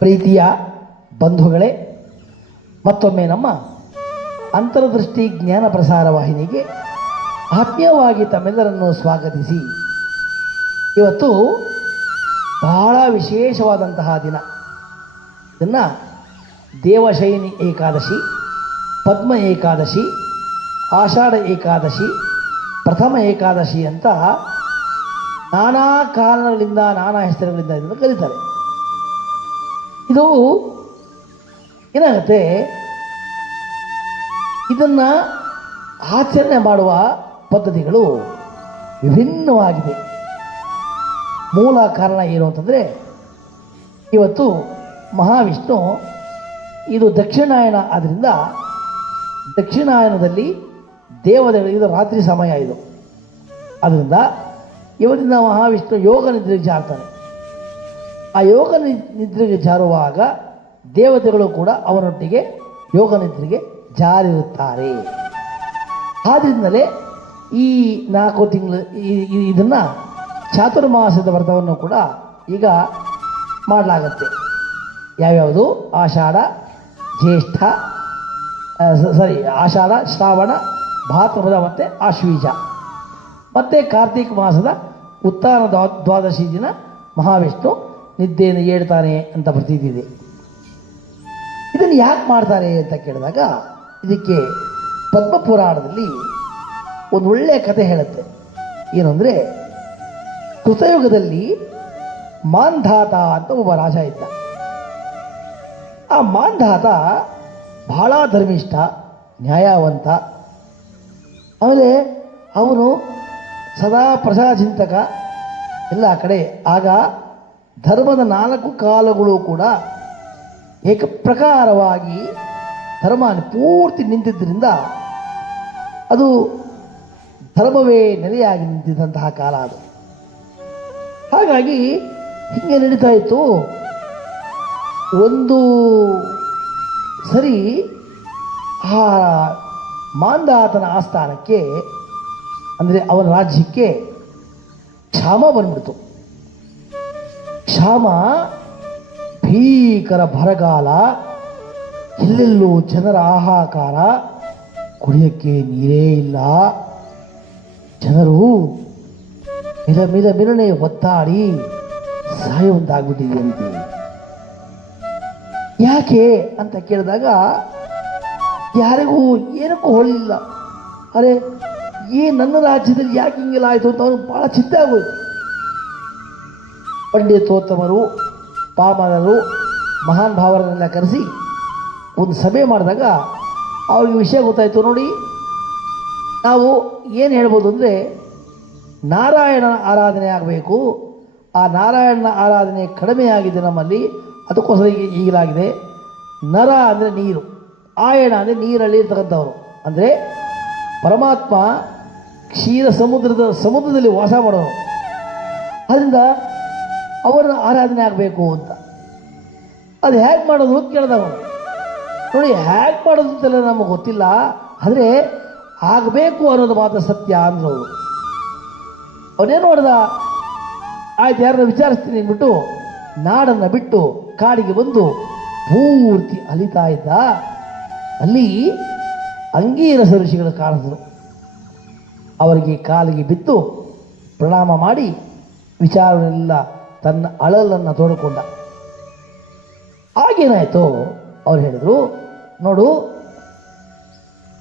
ಪ್ರೀತಿಯ ಬಂಧುಗಳೇ, ಮತ್ತೊಮ್ಮೆ ನಮ್ಮ ಅಂತರದೃಷ್ಟಿ ಜ್ಞಾನ ಪ್ರಸಾರ ವಾಹಿನಿಗೆ ಆತ್ಮೀಯವಾಗಿ ತಮ್ಮೆಲ್ಲರನ್ನು ಸ್ವಾಗತಿಸಿ, ಇವತ್ತು ಬಹಳ ವಿಶೇಷವಾದಂತಹ ದಿನ. ಇದನ್ನು ದೇವಶಯನಿ ಏಕಾದಶಿ, ಪದ್ಮ ಏಕಾದಶಿ, ಆಷಾಢ ಏಕಾದಶಿ, ಪ್ರಥಮ ಏಕಾದಶಿ ಅಂತ ನಾನಾ ಕಾರಣಗಳಿಂದ ನಾನಾ ಹೆಸರುಗಳಿಂದ ಇದನ್ನು ಕರೀತಾರೆ. ಇದು ಏನಾಗುತ್ತೆ, ಇದನ್ನು ಆಚರಣೆ ಮಾಡುವ ಪದ್ಧತಿಗಳು ವಿಭಿನ್ನವಾಗಿದೆ. ಮೂಲ ಕಾರಣ ಏನು ಅಂತಂದರೆ, ಇವತ್ತು ಮಹಾವಿಷ್ಣು ಇದು ದಕ್ಷಿಣಾಯನ ಆದ್ದರಿಂದ ದಕ್ಷಿಣಾಯನದಲ್ಲಿ ದೇವತೆಗಳು ಇದು ರಾತ್ರಿ ಸಮಯ ಇದು. ಆದ್ದರಿಂದ ಇವತ್ತಿನ ಮಹಾವಿಷ್ಣು ಯೋಗ ನಿದ್ರೆಗೆ ಜಾರ್ತಾನೆ. ಆ ಯೋಗ ನಿದ್ರೆಗೆ ಜಾರುವಾಗ ದೇವತೆಗಳು ಕೂಡ ಅವನೊಟ್ಟಿಗೆ ಯೋಗ ನಿದ್ರೆಗೆ ಜಾರಿರುತ್ತಾರೆ. ಆದ್ದರಿಂದಲೇ ಈ 4 ತಿಂಗಳು ಇದನ್ನು ಚಾತುರ್ಮಾಸದ ವ್ರತವನ್ನು ಕೂಡ ಈಗ ಮಾಡಲಾಗತ್ತೆ. ಯಾವ್ಯಾವುದು? ಆಷಾಢ, ಜ್ಯೇಷ್ಠ, ಆಷಾಢ, ಶ್ರಾವಣ, ಭಾದ್ರಪದ ಮತ್ತು ಆಶ್ವೀಜ, ಮತ್ತು ಕಾರ್ತಿಕ ಮಾಸದ ಉತ್ತರ ದ್ವಾದಶಿ ದಿನ ಮಹಾವಿಷ್ಣು ನಿದ್ದೆಯನ್ನು ಏಳ್ತಾನೆ ಅಂತ ಪ್ರತೀತಿ ಇದೆ. ಇದನ್ನು ಯಾಕೆ ಮಾಡ್ತಾರೆ ಅಂತ ಕೇಳಿದಾಗ, ಇದಕ್ಕೆ ಪದ್ಮಪುರಾಣದಲ್ಲಿ ಒಂದು ಒಳ್ಳೆಯ ಕಥೆ ಹೇಳುತ್ತೆ. ಏನು ಅಂದರೆ, ಕೃತಯುಗದಲ್ಲಿ ಮಾಂಧಾತ ಅಂತ ಒಬ್ಬ ರಾಜ ಇದ್ದ. ಆ ಮಾಂಧಾತ ಬಹಳ ಧರ್ಮಿಷ್ಠ, ನ್ಯಾಯವಂತ. ಆಮೇಲೆ ಅವನು ಸದಾ ಪ್ರಜಾಚಿಂತಕ ಎಲ್ಲ ಕಡೆ. ಆಗ ಧರ್ಮದ 4 ಕಾಲಗಳು ಕೂಡ ಏಕಪ್ರಕಾರವಾಗಿ ಧರ್ಮ ಪೂರ್ತಿ ನಿಂತಿದ್ದರಿಂದ ಅದು ಧರ್ಮವೇ ನೆಲೆಯಾಗಿ ನಿಂತಿದ್ದಂತಹ ಕಾಲ ಅದು. ಹಾಗಾಗಿ ಹೀಗೆ ನಡೀತಾ ಇತ್ತು. ಒಂದು ಸರಿ ಆ ಮಾಂಧಾತನ ಆಸ್ಥಾನಕ್ಕೆ, ಅಂದರೆ ಅವನ ರಾಜ್ಯಕ್ಕೆ ಕ್ಷಾಮ ಬಂದ್ಬಿಡ್ತು. ಕ್ಷಾಮ, ಭೀಕರ ಬರಗಾಲ, ಎಲ್ಲೆಲ್ಲೂ ಜನರ ಹಾಹಾಕಾರ, ಕುಡಿಯೋಕ್ಕೆ ನೀರೇ ಇಲ್ಲ. ಜನರು ಮಿಲನೆ ಒತ್ತಾಡಿ ಸಾಯುವಂತಾಗ್ಬಿಟ್ಟಿದೆಯಂತೆ. ಯಾಕೆ ಅಂತ ಕೇಳಿದಾಗ ಯಾರಿಗೂ ಏನಕ್ಕೂ ಹೊಳಿಲ್ಲ. ಅರೆ, ನನ್ನ ರಾಜ್ಯದಲ್ಲಿ ಯಾಕೆ ಹಿಂಗೆಲ್ಲ ಆಯಿತು ಅಂತ ಅವನು ಭಾಳ ಚಿಂತೆ ಆಗೋಯ್ತು. ಪಂಡಿತೋತ್ತಮರು, ಪಾಮರರು, ಮಹಾನ್ ಭಾವರನ್ನೆಲ್ಲ ಕರೆಸಿ ಒಂದು ಸಭೆ ಮಾಡಿದಾಗ ಅವ್ರಿಗೆ ವಿಷಯ ಗೊತ್ತಾಯಿತು. ನೋಡಿ, ನಾವು ಏನು ಹೇಳ್ಬೋದು ಅಂದರೆ, ನಾರಾಯಣನ ಆರಾಧನೆ ಆಗಬೇಕು. ಆ ನಾರಾಯಣನ ಆರಾಧನೆ ಕಡಿಮೆಯಾಗಿದೆ ನಮ್ಮಲ್ಲಿ, ಅದಕ್ಕೋಸ್ಕರ ಈಗಲಾಗಿದೆ. ನರ ಅಂದರೆ ನೀರು, ಆಯಣ ಅಂದರೆ ನೀರಲ್ಲಿ ಇರ್ತಕ್ಕಂಥವ್ರು. ಅಂದರೆ ಪರಮಾತ್ಮ ಕ್ಷೀರ ಸಮುದ್ರದಲ್ಲಿ ವಾಸ ಮಾಡೋರು. ಅದರಿಂದ ಅವರನ್ನ ಆರಾಧನೆ ಆಗಬೇಕು ಅಂತ. ಅದು ಹೇಗೆ ಮಾಡೋದು ಅಂತ ಕೇಳಿದವನು. ನೋಡಿ, ಹೇಗೆ ಮಾಡೋದು ಅಂತೆಲ್ಲ ನಮಗೆ ಗೊತ್ತಿಲ್ಲ, ಆದರೆ ಆಗಬೇಕು ಅನ್ನೋದು ಮಾತ್ರ ಸತ್ಯ ಅಂದರು. ಅವನೇನು ಮಾಡ್ದ, ಆಯ್ತು ಯಾರನ್ನ ವಿಚಾರಿಸ್ತೀನಿ ಅಂದ್ಬಿಟ್ಟು ನಾಡನ್ನು ಬಿಟ್ಟು ಕಾಡಿಗೆ ಬಂದು ಪೂರ್ತಿ ಅಲಿತಾ ಇದ್ದ. ಅಲ್ಲಿ ಅಂಗೀರಸ ಋಷಿಗಳು ಕಾಣಿಸಿದ್ರು. ಅವರಿಗೆ ಕಾಲಿಗೆ ಬಿದ್ದು ಪ್ರಣಾಮ ಮಾಡಿ ವಿಚಾರವನ್ನೆಲ್ಲ ತನ್ನ ಅಳಲನ್ನು ತೋಡಿಕೊಂಡ. ಆಗೇನಾಯಿತು, ಅವ್ರು ಹೇಳಿದರು, ನೋಡು,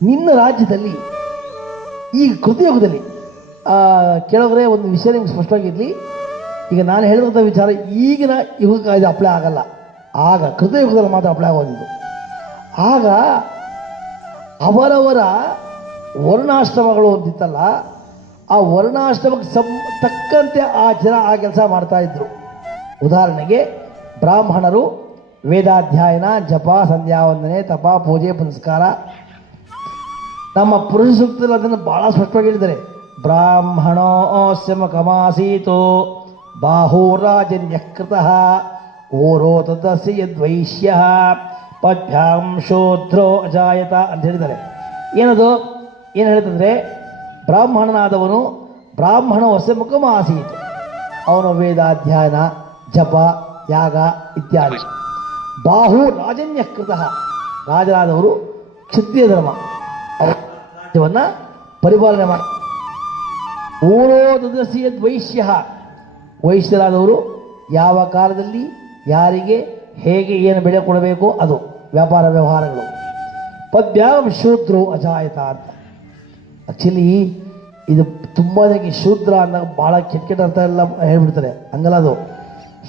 ನಿನ್ನ ರಾಜ್ಯದಲ್ಲಿ ಈಗ ಕೃತಯುಗದಲ್ಲಿ ಕೆಲವರೇ ಒಂದು ವಿಷಯ ನಿಮ್ಗೆ ಸ್ಪಷ್ಟವಾಗಿರಲಿ. ಈಗ ನಾನು ಹೇಳಿದಂಥ ವಿಚಾರ ಈಗಿನ ಯುಗಕ್ಕೆ ಇದು ಅಪ್ಲೈ ಆಗಲ್ಲ. ಆಗ ಕೃತಯುಗದಲ್ಲಿ ಮಾತ್ರ ಅಪ್ಲೈ ಆಗೋದಿದ್ದು. ಆಗ ಅವರವರ ವರ್ಣಾಶ್ರಮಗಳು ಅಂತಿತ್ತಲ್ಲ, ಆ ವರ್ಣಾಶ್ರಮಕ್ಕೆ ತಕ್ಕಂತೆ ಆ ಜನ ಆ ಕೆಲಸ ಮಾಡ್ತಾಯಿದ್ರು. ಉದಾಹರಣೆಗೆ, ಬ್ರಾಹ್ಮಣರು ವೇದಾಧ್ಯಯನ, ಜಪ, ಸಂಧ್ಯಾವಂದನೆ, ತಪ, ಪೂಜೆ, ಪುನಸ್ಕಾರ. ನಮ್ಮ ಪುರುಷ ಸೂಕ್ತದಲ್ಲಿ ಅದನ್ನು ಭಾಳ ಸ್ಪಷ್ಟವಾಗಿ ಹೇಳಿದ್ದಾರೆ. ಬ್ರಾಹ್ಮಣೋಸ್ಯ ಮುಖಮಾಸೀತೋ ಬಾಹುರಾಜನ್ಯಕೃತಃ ಓರೋ ತದಸ್ಯ ಯದ್ವೈಶ್ಯ ಪದ್ಭ್ಯಾಂ ಶೂದ್ರೋ ಅಜಾಯತ ಅಂತ ಹೇಳಿದ್ದಾರೆ. ಏನದು? ಏನು ಹೇಳ್ತಂದರೆ, ಬ್ರಾಹ್ಮಣನಾದವನು ಬ್ರಾಹ್ಮಣ ವಸ್ಯ ಮುಖಮಾಸೀತು, ಅವನು ವೇದಾಧ್ಯಯನ, ಜಪ, ಯಾಗ ಇತ್ಯಾದಿ. ಬಾಹು ರಾಜನ್ಯ ಕೃತ, ರಾಜರಾದವರು ಕ್ಷತ್ರಿಯ ಧರ್ಮ ಅವರ ರಾಜ್ಯವನ್ನು ಪರಿಪಾಲನೆ ಮಾಡಿ. ಊರೋ ದದಸಿಯದ್ ವೈಶ್ಯ, ವೈಶ್ಯರಾದವರು ಯಾವ ಕಾಲದಲ್ಲಿ ಯಾರಿಗೆ ಹೇಗೆ ಏನು ಬೆಳೆ ಕೊಡಬೇಕು ಅದು ವ್ಯಾಪಾರ ವ್ಯವಹಾರಗಳು. ಪದ್ಭ್ಯಾಂ ಶೂದ್ರೋ ಅಜಾಯತ ಅಂತ. ಆ್ಯಕ್ಚುಲಿ ಇದು ತುಂಬ ಜನಕ್ಕೆ ಶೂದ್ರ ಅಂದಾಗ ಭಾಳ ಕೆಟ್ಟ ಕೆಟ್ಟ ಅರ್ಥ ಎಲ್ಲ ಹೇಳ್ಬಿಡ್ತಾರೆ. ಹಂಗಲ್ಲ, ಅದು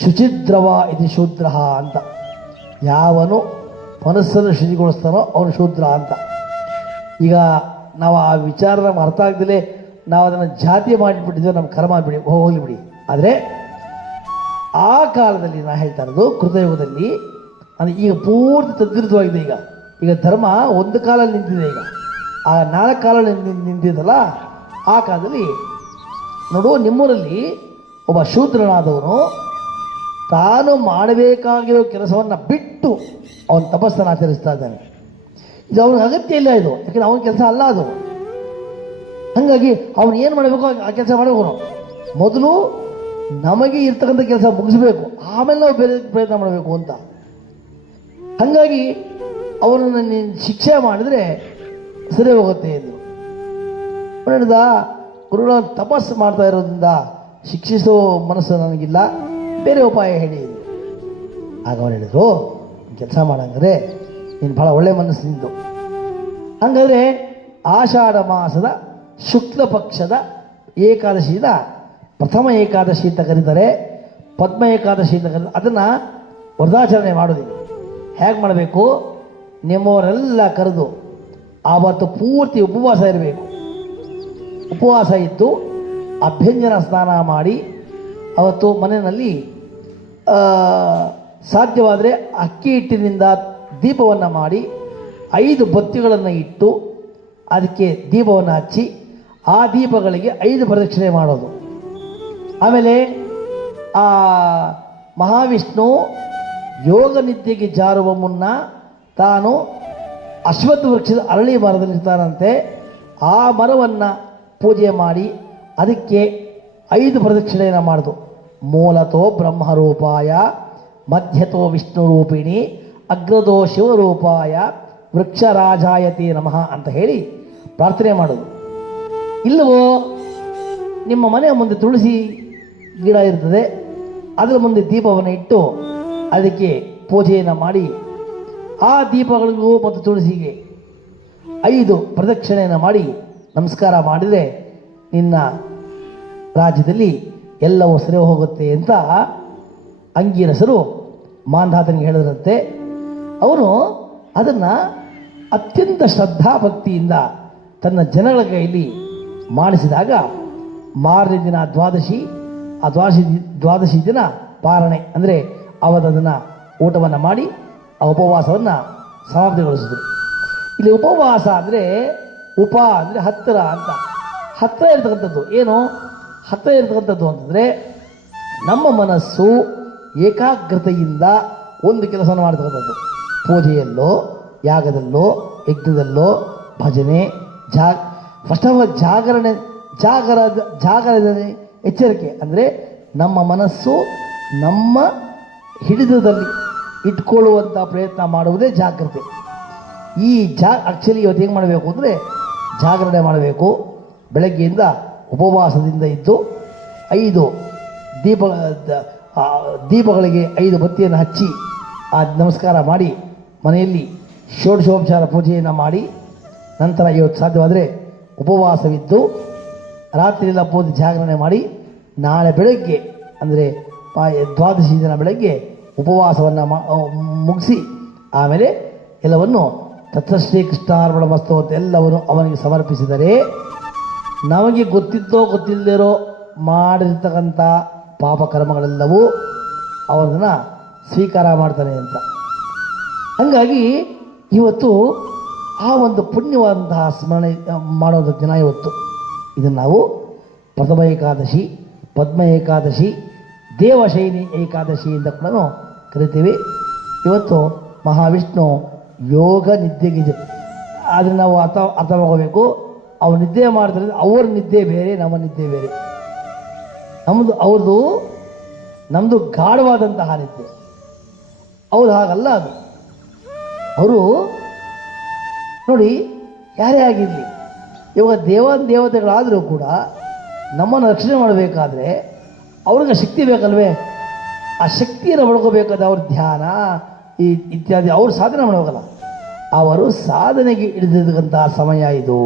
ಶುಚಿದ್ರವ ಇದು ಶೂದ್ರ ಅಂತ. ಯಾವನು ಮನಸ್ಸನ್ನು ಶುಚಿಗೊಳಿಸ್ತಾನೋ ಅವನು ಶೂದ್ರ ಅಂತ. ಈಗ ನಾವು ಆ ವಿಚಾರ ನಮ್ಗೆ ಅರ್ಥ ಆಗದಲೇ ನಾವು ಅದನ್ನು ಜಾತಿ ಮಾಡಿಬಿಟ್ಟಿದ್ದೇವೆ, ನಮ್ಮ ಕರ್ಮ ಬಿಡಿ ಹೋಗಲಿ ಬಿಡಿ. ಆದರೆ ಆ ಕಾಲದಲ್ಲಿ ನಾನು ಹೇಳ್ತಾ ಇರೋದು ಕೃತಯುಗದಲ್ಲಿ, ಅಂದರೆ ಈಗ ಪೂರ್ತಿ ತದ್ವಿರುದ್ಧವಾಗಿದೆ. ಈಗ ಧರ್ಮ ಒಂದು ಕಾಲಲ್ಲಿ ನಿಂತಿದೆ. ಈಗ ಆ 4 ಕಾಲಲ್ಲಿ ನಿಂತಿದ್ದಲ್ಲ, ಆ ಕಾಲದಲ್ಲಿ ನೋಡು, ನಿಮ್ಮೂರಲ್ಲಿ ಒಬ್ಬ ಶೂದ್ರನಾದವನು ತಾನು ಮಾಡಬೇಕಾಗಿರೋ ಕೆಲಸವನ್ನು ಬಿಟ್ಟು ಅವನ ತಪಸ್ಸನ್ನು ಆಚರಿಸ್ತಾ ಇದ್ದಾನೆ. ಇದು ಅವನಿಗೆ ಅಗತ್ಯ ಇಲ್ಲ, ಇದು ಯಾಕೆಂದರೆ ಅವನ ಕೆಲಸ ಅಲ್ಲ ಅದು. ಹಾಗಾಗಿ ಅವನು ಏನು ಮಾಡಬೇಕು ಆ ಕೆಲಸ ಮಾಡಬೇಕು. ಮೊದಲು ನಮಗೆ ಇರ್ತಕ್ಕಂಥ ಕೆಲಸ ಮುಗಿಸ್ಬೇಕು, ಆಮೇಲೆ ನಾವು ಬೇರೆ ಪ್ರಯತ್ನ ಮಾಡಬೇಕು ಅಂತ. ಹಾಗಾಗಿ ಅವನನ್ನು ನೀನು ಶಿಕ್ಷೆ ಮಾಡಿದರೆ ಸರಿ ಹೋಗುತ್ತೆ ಎಂದು ಹೇಳಿದ. ಗುರುಗಳ ತಪಸ್ಸು ಮಾಡ್ತಾ ಇರೋದ್ರಿಂದ ಶಿಕ್ಷಿಸೋ ಮನಸ್ಸು ನನಗಿಲ್ಲ, ಬೇರೆ ಉಪಾಯ ಹೇಳಿ. ಆಗ ಅವನು ಹೇಳಿದರು, ಕೆಲಸ ಮಾಡಂಗಾರೆ ನೀನು ಭಾಳ ಒಳ್ಳೆ ಮನಸ್ಸು ನಿಂದು. ಹಾಗಾದರೆ ಆಷಾಢ ಮಾಸದ ಶುಕ್ಲ ಪಕ್ಷದ ಏಕಾದಶಿನ ಪ್ರಥಮ ಏಕಾದಶಿ ಅಂತ ಕರೀತಾರೆ, ಪದ್ಮ ಏಕಾದಶಿ ಅಂತ ಕರೀತಾರೆ. ಅದನ್ನು ವ್ರತಾಚರಣೆ ಮಾಡೋದು. ಹೇಗೆ ಮಾಡಬೇಕು? ನಿಮ್ಮವರೆಲ್ಲ ಕರೆದು ಆವತ್ತು ಪೂರ್ತಿ ಉಪವಾಸ ಇರಬೇಕು. ಉಪವಾಸ ಇದ್ದು ಅಭ್ಯಂಜನ ಸ್ನಾನ ಮಾಡಿ ಅವತ್ತು ಮನೆಯಲ್ಲಿ ಸಾಧ್ಯವಾದರೆ ಅಕ್ಕಿ ಹಿಟ್ಟಿನಿಂದ ದೀಪವನ್ನು ಮಾಡಿ 5 ಬತ್ತಿಗಳನ್ನು ಇಟ್ಟು ಅದಕ್ಕೆ ದೀಪವನ್ನು ಹಚ್ಚಿ ಆ ದೀಪಗಳಿಗೆ 5 ಪ್ರದಕ್ಷಿಣೆ ಮಾಡೋದು. ಆಮೇಲೆ ಆ ಮಹಾವಿಷ್ಣು ಯೋಗ ನಿದ್ಯೆಗೆ ಜಾರುವ ಮುನ್ನ ತಾನು ಅಶ್ವತ್ಥ ವೃಕ್ಷದ ಅರಳಿ ಮರದಲ್ಲಿರ್ತಾನಂತೆ. ಆ ಮರವನ್ನು ಪೂಜೆ ಮಾಡಿ ಅದಕ್ಕೆ 5 ಪ್ರದಕ್ಷಿಣೆಯನ್ನು ಮಾಡೋದು. ಮೂಲತೋ ಬ್ರಹ್ಮರೂಪಾಯ, ಮಧ್ಯತೋ ವಿಷ್ಣು ರೂಪಿಣಿ, ಅಗ್ರದೋ ಶಿವರೂಪಾಯ, ವೃಕ್ಷರಾಜಾಯತೆ ನಮಃ ಅಂತ ಹೇಳಿ ಪ್ರಾರ್ಥನೆ ಮಾಡೋದು. ಇಲ್ಲವೋ ನಿಮ್ಮ ಮನೆಯ ಮುಂದೆ ತುಳಸಿ ಗಿಡ ಇರ್ತದೆ, ಅದರ ಮುಂದೆ ದೀಪವನ್ನು ಇಟ್ಟು ಅದಕ್ಕೆ ಪೂಜೆಯನ್ನು ಮಾಡಿ ಆ ದೀಪಗಳಿಗೂ ಮತ್ತು ತುಳಸಿಗೆ 5 ಪ್ರದಕ್ಷಿಣೆಯನ್ನು ಮಾಡಿ ನಮಸ್ಕಾರ ಮಾಡಿದರೆ ನಿನ್ನ ರಾಜ್ಯದಲ್ಲಿ ಎಲ್ಲವೂ ಸರಿ ಹೋಗುತ್ತೆ ಅಂತ ಅಂಗೀರಸರು ಮಾಂಧಾತನಿಗೆ ಹೇಳಿದ್ರಂತೆ. ಅವನು ಅದನ್ನು ಅತ್ಯಂತ ಶ್ರದ್ಧಾಭಕ್ತಿಯಿಂದ ತನ್ನ ಜನಗಳ ಕೈಯಲ್ಲಿ ಮಾಡಿಸಿದಾಗ ಮಾರನೇ ದಿನ ದ್ವಾದಶಿ, ಆ ದ್ವಾದಶಿ ದಿನ ಪಾರಣೆ ಅಂದರೆ ಅವತ್ತದನ್ನು ಊಟವನ್ನು ಮಾಡಿ ಆ ಉಪವಾಸವನ್ನು ಸಮಾಪ್ತಿಗೊಳಿಸಿದ್ರು. ಇಲ್ಲಿ ಉಪವಾಸ ಅಂದರೆ ಉಪ ಅಂದರೆ ಹತ್ತಿರ ಅಂತ. ಹತ್ತಿರ ಇರ್ತಕ್ಕಂಥದ್ದು ಏನು? ಹತ್ತಿರ ಇರ್ತಕ್ಕಂಥದ್ದು ಅಂತಂದರೆ ನಮ್ಮ ಮನಸ್ಸು ಏಕಾಗ್ರತೆಯಿಂದ ಒಂದು ಕೆಲಸವನ್ನು ಮಾಡ್ತಕ್ಕಂಥದ್ದು. ಪೂಜೆಯಲ್ಲೋ, ಯಾಗದಲ್ಲೋ, ಯಜ್ಞದಲ್ಲೋ, ಭಜನೆ, ಫಸ್ಟ್ ಆಫ್ ಆಲ್ ಜಾಗರಣೆ ಎಚ್ಚರಿಕೆ. ಅಂದರೆ ನಮ್ಮ ಮನಸ್ಸು ನಮ್ಮ ಹಿಡಿತದಲ್ಲಿ ಇಟ್ಕೊಳ್ಳುವಂಥ ಪ್ರಯತ್ನ ಮಾಡುವುದೇ ಜಾಗ್ರತೆ. ಈ ಆ್ಯಕ್ಚುಲಿ ಇವತ್ತು ಹೆಂಗೆ ಮಾಡಬೇಕು ಅಂದರೆ ಜಾಗರಣೆ ಮಾಡಬೇಕು. ಬೆಳಗ್ಗೆಯಿಂದ ಉಪವಾಸದಿಂದ ಇದ್ದು 5 ದೀಪಗಳಿಗೆ 5 ಬತ್ತಿಯನ್ನು ಹಚ್ಚಿ ಆ ನಮಸ್ಕಾರ ಮಾಡಿ ಮನೆಯಲ್ಲಿ ಷೋಡಶೋಪಚಾರ ಪೂಜೆಯನ್ನು ಮಾಡಿ ನಂತರ ಇವತ್ತು ಸಾಧ್ಯವಾದರೆ ಉಪವಾಸವಿದ್ದು ರಾತ್ರಿಯೆಲ್ಲ ಪೂಜೆ ಜಾಗರಣೆ ಮಾಡಿ ನಾಳೆ ಬೆಳಗ್ಗೆ ಅಂದರೆ ದ್ವಾದಶಿ ದಿನ ಬೆಳಗ್ಗೆ ಉಪವಾಸವನ್ನು ಮುಗಿಸಿ ಆಮೇಲೆ ಎಲ್ಲವನ್ನು ತತ್ಶ್ರೀ ಕೃಷ್ಣಾರ್ಪಣ ಮಸ್ತು ಅಂತ ಎಲ್ಲವನ್ನು ಅವನಿಗೆ ಸಮರ್ಪಿಸಿದರೆ ನಮಗೆ ಗೊತ್ತಿದ್ದೋ ಗೊತ್ತಿಲ್ಲದಿರೋ ಮಾಡಿರ್ತಕ್ಕಂಥ ಪಾಪಕರ್ಮಗಳೆಲ್ಲವೂ ಅವನನ್ನು ಸ್ವೀಕಾರ ಮಾಡ್ತಾನೆ ಅಂತ. ಹಾಗಾಗಿ ಇವತ್ತು ಆ ಒಂದು ಪುಣ್ಯವಾದಂತಹ ಸ್ಮರಣೆ ಮಾಡುವಂಥ ದಿನ ಇವತ್ತು. ಇದನ್ನು ನಾವು ಪ್ರಥಮ ಏಕಾದಶಿ, ಪದ್ಮ ಏಕಾದಶಿ, ದೇವಶೈನಿ ಏಕಾದಶಿ ಅಂತ ಕೂಡ ಕರಿತೀವಿ. ಇವತ್ತು ಮಹಾವಿಷ್ಣು ಯೋಗ ನಿದ್ದೆಗಿದೆ. ಆದರೆ ನಾವು ಅರ್ಥ ಮಾಡ್ಕೋಬೇಕು, ಅವ್ರು ನಿದ್ದೆ ಮಾಡಿದ್ರೆ ಅವ್ರ ನಿದ್ದೆ ಬೇರೆ, ನಮ್ಮ ನಿದ್ದೆ ಬೇರೆ. ನಮ್ಮದು ಗಾಢವಾದಂತಹ ನಿದ್ದೆ, ಹೌದು, ಹಾಗಲ್ಲ ಅದು. ಅವರು ನೋಡಿ, ಯಾರೇ ಆಗಿರಲಿ, ಇವಾಗ ದೇವತೆಗಳಾದರೂ ಕೂಡ ನಮ್ಮನ್ನು ರಕ್ಷಣೆ ಮಾಡಬೇಕಾದ್ರೆ ಅವ್ರಿಗೆ ಶಕ್ತಿ ಬೇಕಲ್ವೇ? ಆ ಶಕ್ತಿಯನ್ನು ಪಡ್ಕೋಬೇಕಾದ್ರೆ ಅವ್ರ ಧ್ಯಾನ ಇತ್ಯಾದಿ ಅವರು ಸಾಧನೆ ಮಾಡಬೇಕಲ್ಲ. ಅವರು ಸಾಧನೆಗೆ ಇಳಿದಿರ್ತಕ್ಕಂತಹ ಸಮಯ ಇದು.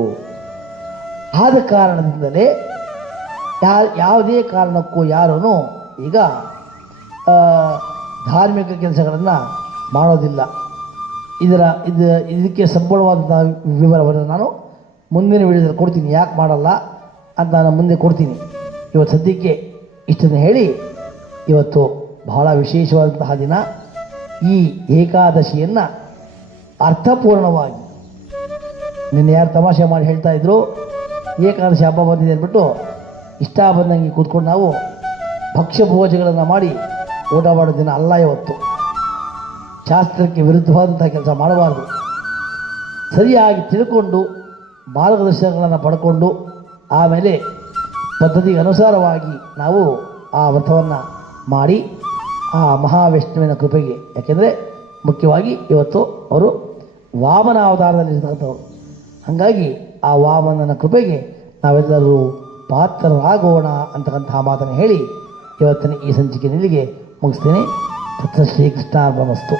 ಆದ ಕಾರಣದಿಂದಲೇ ಯಾವುದೇ ಕಾರಣಕ್ಕೂ ಯಾರೂ ಈಗ ಧಾರ್ಮಿಕ ಕೆಲಸಗಳನ್ನು ಮಾಡೋದಿಲ್ಲ. ಇದಕ್ಕೆ ಸಂಪೂರ್ಣವಾದಂತಹ ವಿವರವನ್ನು ನಾನು ಮುಂದಿನ ವಿಡಿಯೋದಲ್ಲಿ ಕೊಡ್ತೀನಿ. ಯಾಕೆ ಮಾಡಲ್ಲ ಅಂತ ನಾನು ಮುಂದೆ ಕೊಡ್ತೀನಿ. ಇವತ್ತು ಸದ್ಯಕ್ಕೆ ಇಷ್ಟನ್ನು ಹೇಳಿ, ಇವತ್ತು ಬಹಳ ವಿಶೇಷವಾದಂತಹ ದಿನ. ಈ ಏಕಾದಶಿಯನ್ನು ಅರ್ಥಪೂರ್ಣವಾಗಿ, ನಿನ್ನೆ ಯಾರು ತಮಾಷೆ ಮಾಡಿ ಹೇಳ್ತಾ ಇದ್ರು, ಏಕಾದಶಿ ಹಬ್ಬ ಬಂದಿದೆ ಅಂದ್ಬಿಟ್ಟು ಇಷ್ಟ ಬಂದಂಗೆ ಕೂತ್ಕೊಂಡು ನಾವು ಭಕ್ಷ್ಯ ಭೋಜಗಳನ್ನು ಮಾಡಿ ಊಟ ಮಾಡೋ ದಿನ ಅಲ್ಲ ಇವತ್ತು. ಶಾಸ್ತ್ರಕ್ಕೆ ವಿರುದ್ಧವಾದಂಥ ಕೆಲಸ ಮಾಡಬಾರ್ದು. ಸರಿಯಾಗಿ ತಿಳ್ಕೊಂಡು ಮಾರ್ಗದರ್ಶನಗಳನ್ನು ಪಡ್ಕೊಂಡು ಆಮೇಲೆ ಪದ್ಧತಿಗೆ ಅನುಸಾರವಾಗಿ ನಾವು ಆ ವ್ರತವನ್ನು ಮಾಡಿ ಆ ಮಹಾವಿಷ್ಣುವಿನ ಕೃಪೆಗೆ, ಯಾಕೆಂದರೆ ಮುಖ್ಯವಾಗಿ ಇವತ್ತು ಅವರು ವಾಮನ ಅವತಾರದಲ್ಲಿರ್ತಕ್ಕಂಥವ್ರು. ಹಾಗಾಗಿ ಆ ವಾಮನನ ಕೃಪೆಗೆ ನಾವೆಲ್ಲರೂ ಪಾತ್ರರಾಗೋಣ ಅಂತಕ್ಕಂತಹ ಮಾತನ್ನು ಹೇಳಿ ಇವತ್ತಿನ ಈ ಸಂಚಿಕೆ ನಿಲ್ಲಿಗೆ ಮುಗಿಸ್ತೇನೆ. ತತ್ ಶ್ರೀಕೃಷ್ಣಾರ್ಪಣಮಸ್ತು.